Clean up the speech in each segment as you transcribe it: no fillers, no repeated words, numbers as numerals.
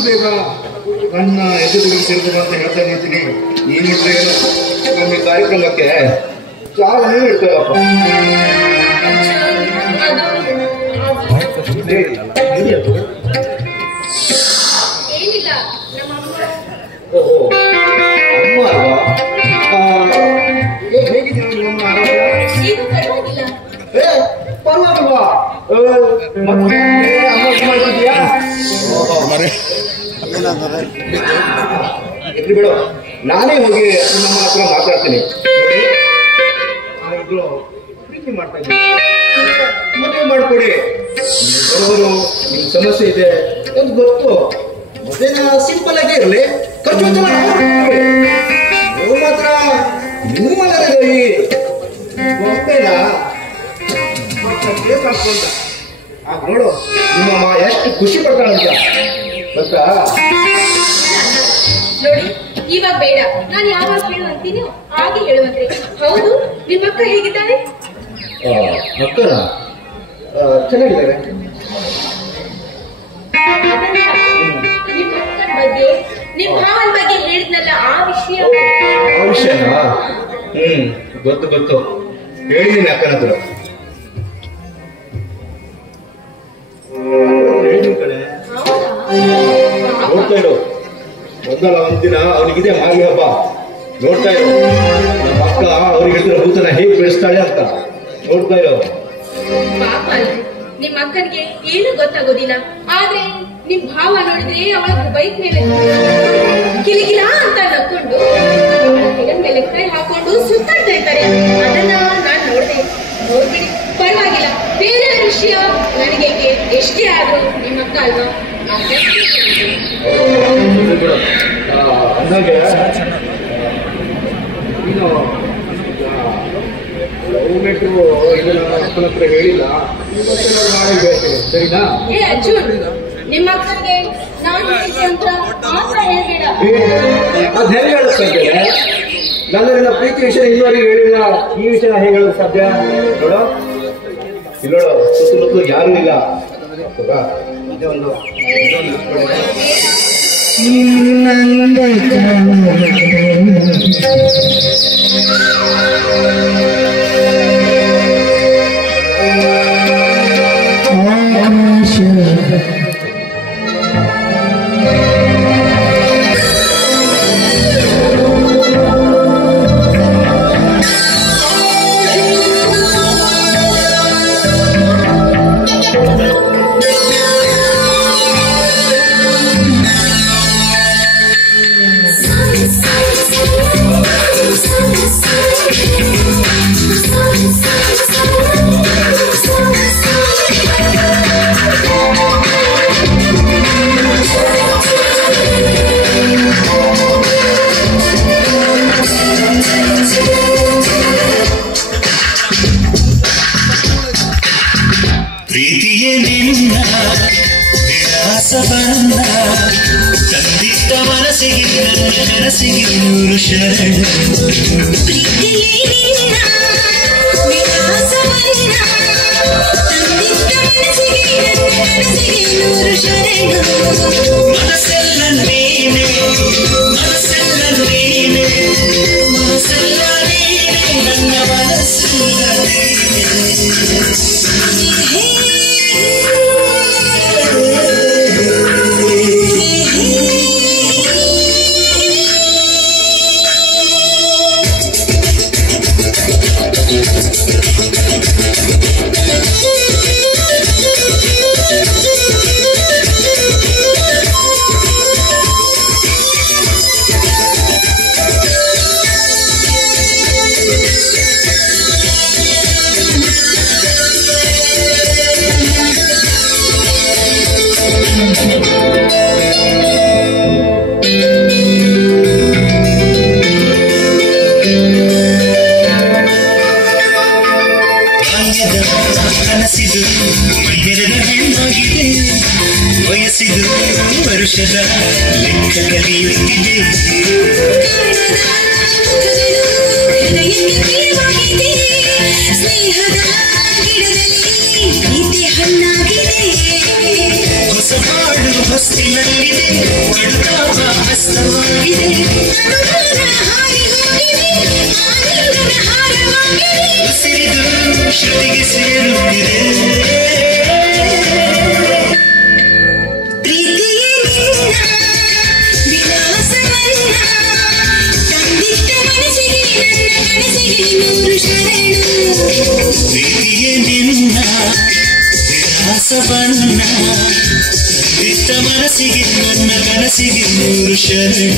ಆದಷ್ಟು ಬೇಗ ನನ್ನ ಎದುರುಗಳಿಗೆ ಸೇರಿದ್ರು ಅಂತ ಹೇಳ್ತಾ ಇದ್ದೀನಿ. ನೀನು ನಮ್ಮ ಕಾರ್ಯಕ್ರಮಕ್ಕೆ ಚಾಲನೆ ಇಡ್ತೇವಪ್ಪ. ಓಹೋ, ಅಮ್ಮ ಅಲ್ವಾ? ಹೇಗಿದ್ದೀನಿ ನಿಮ್ಮ ಆರೋಗ್ಯ? ಪರವಾಗಿಲ್ವಾ? ಇರ್ಲಿ ಬಿಡು, ನಾನೇ ಹೋಗಿ ನಿಮ್ಮ ಹತ್ರ ಮಾತಾಡ್ತೀನಿ. ನಾವಿಬ್ರು ಪ್ರೀತಿ ಮಾಡ್ತಾ ಇದ್ದೀನಿ, ಮದುವೆ ಮಾಡ್ಕೊಡಿ. ಬರೋರು ನಿಮ್ ಸಮಸ್ಯೆ ಇದೆ ಅಂತ ಗೊತ್ತು. ಮದುವೆನ ಸಿಂಪಲ್ ಆಗೇ ಇರಲಿ, ಖರ್ಚು ನೀವು ಮಾತ್ರ ನೀವು ಮನೆಯಲ್ಲಿ ಗೊತ್ತೇನಾ ನೋಡು, ನಿಮ್ಮಮ್ಮ ಎಷ್ಟು ಖುಷಿ ಪಡ್ತಾಳೆ ಅಂತ ಗೊತ್ತಾ? ನೋಡಿ, ಇವಾಗ ಬೇಡ, ನಾನು ಯಾವಾಗ ಹೇಳು ಅಂತೀನಿ ಹಾಗೆ ಹೇಳುವಂತೆ. ಹೌದು, ನಿಮ್ಮ ಅಕ್ಕ ಹೇಗಿದ್ದಾಳೆ? ಅಕ್ಕನ ಚೆನ್ನಾಗಿದ್ದಾರೆ. ನಿಮ್ಮ ಅಕ್ಕನ ಬಗ್ಗೆ, ನಿಮ್ಮ ಭಾವನ ಬಗ್ಗೆ ಹೇಳಿದ್ನಲ್ಲ, ಆ ವಿಷಯನಾ? ಗೊತ್ತು ಹೇಳಿದ್ದೀನಿ ಅಕ್ಕನ ಹತ್ರ. ನೋಡ್ತಾ ಇರು, ಒಂದಲ್ಲ ಒಂದಿನ ಅವನಿಗಿದೆ ಮಾಗಿ ಹಬ್ಬ. ನೋಡ್ತಾ ಇರು, ನಮ್ಮ ಅಕ್ಕ ಅವ್ರಿಗೆ ಹೇಳಿದ್ರೆ ಭೂತನ ಹೇಗೆ ಬೆಳೆಸ್ತಾಳೆ ಅಂತ ನೋಡ್ತಾ ಇರೋ. ಪಾಪ ಅಲ್ರಿ, ನಿಮ್ಮ ಅಕ್ಕನಿಗೆ ಏನು ಗೊತ್ತಾಗೋದಿಲ್ಲ. ಆದ್ರೆ ನಿಮ್ ಭಾವ ನೋಡಿದ್ರೆ ಅವಳ ಬೈಕ್ ಮೇಲೆ ಕಿಲಿಕಿಲ ಅಂತ ನಕ್ಕೊಂಡು ಹೆಗನ್ ಮೇಲೆ ಕೈ ಹಾಕೊಂಡು ಸುತ್ತಾಡ್ತಾ ಇರ್ತಾರೆ. ಅದನ್ನ ನಾನ್ ನೋಡ್ದೆ. ನೋಡ್ಬಿಡಿ, ಪರವಾಗಿಲ್ಲ, ಬೇರೆ ವಿಷಯ ನನಗೆ ಎಷ್ಟೇ ಆದ್ರೂ ನಿಮ್ಮ ಅಕ್ಕ ಅಲ್ವಾ? ಅಂದಾಗೆ ನೀನು ಲವ್ ಮೆಟ್ರು ಇದನ್ನ ಅಪ್ಪನ ಹತ್ರ ಹೇಳಿಲ್ಲ, ನಾಳೆ ಹೇಳ್ತೀನಿ, ಸರಿನಾ? ಏ ಅರ್ಜುನ್, ನಿಮ್ಮ ಅಕ್ಕನಿಗೆ ನಾನು ಹೇಳಿದ್ದೆ ಅಂತ ಮಾತ್ರ ಹೇಳ್ಬೇಡ. ಅದ್ ಹೇಗೆ ಹೇಳಕ್ ಸಾಧ್ಯ? ನಾನು ನಿನ್ನ ಪ್ರೀತಿ ವಿಷಯ ಇನ್ನುವರೆಗೆ ಹೇಳಿಲ್ಲ, ಈ ವಿಷಯ ಹೇಗೆ ಹೇಳಕ್ ಸಾಧ್ಯ? ನೋಡೋ ಇಲ್ಲೋಡು, ಸುತ್ತಮುತ್ತಲು ಯಾರೂ ಇಲ್ಲ. ಪ್ರೀತಿಯೇ ನಿನ್ನ ವಿಳಾಸವನ್ನ ತಂದಿಟ್ಟ ಮನಸ್ಸಿಗೆ ನನ್ನ ಕನಸಿಗೆ ನೂರು ಶರಣ. ಪ್ರೀತಿಯೇ ನಿನ್ನ ವಿಳಾಸವನ್ನ ತಂದಿಟ್ಟ ಮನಸ್ಸಿಗೆ ನನ್ನ ಕನಸಿಗೆ ನೂರು ಶರಣ. ಮನಸ್ಸೆಲ್ಲ ನೀನೆ, ಮನಸ್ಸೆಲ್ಲ ನೀನೆ, ಮನಸ್ಸೆಲ್ಲ ನೀನೆ, ನನ್ನ ಮನಸ್ಸೆಲ್ಲ ನೀನೆ. ಕನಸಿದು ಎರಡು ಹೆಣ್ಣಾಗಿದೆ, ವಯಸ್ಸಿದು ವರುಷದ ಲೆಕ್ಕ ಕಲಿಯುತ್ತಿದೆ. ಸ್ನೇಹದ ಗಿಡದಲ್ಲಿ ಹಣ್ಣಾಗಿದೆ, ಹೊಸ ಹಾಡು ಹೊಸ್ತಿನಲ್ಲಿದೆ ಕಡುತ್ತಾವ ಹಸ್ತವಾಗಿದೆ ಸಿರಿದು ಶ್ರುತಿಗೆ ಸೇರುತ್ತಿದೆ ಪ್ರೀತಿಯೇ ನಿನ್ನ ವಿಲಾಸವನ್ನ ಬಿಟ್ಟ ಮನಸ್ಸಿಗೆ ನನ್ನ ಕನಸಿಗೆ ನೂರು ಶರಣು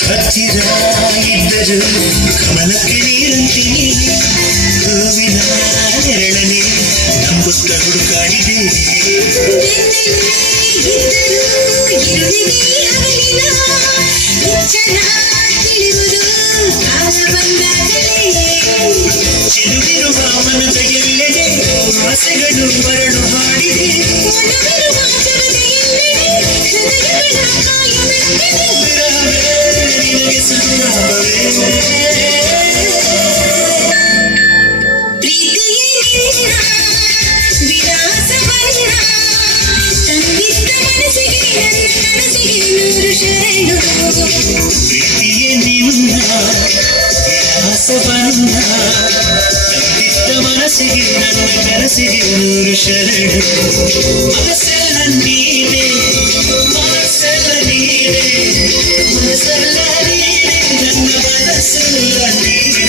ಹತ್ತಿರ ಇದ್ದರು ಕಮಲಕ್ಕೆ ನೀರಂತೀನಿ ಹೂವಿನ ನೆರಳನೆ ನಂಬುತ್ತ ಹುಡುಕಾಡಿದೆ ಚೆಲುವಿರುವ ಮನದ ಎಲ್ಲೆಡೆ ಆಸೆಗಳು ಮರಳು ಹಾಡಿದೆ ನಿನಗೆ ಸಂಭ್ರಮವೇ ಪ್ರೀತಿಯೇ ನಿನ್ನ ವಿಲಾಸವನ್ನ ತಂದಿದ್ದ ಮನಸ್ಸಿಗೆ ನನ್ನ ಕನಸಿಗೆ ನೂರು ಶರಣು ಮನಸ್ಸೆಲ್ಲ ನೀನೆ ಮನಸ್ಸೆಲ್ಲ ನೀನೆ ಮನಸ್ಸೆಲ್ಲ ನೀನೆ ನನ್ನ ಮನಸ್ಸೆಲ್ಲ ನೀನೆ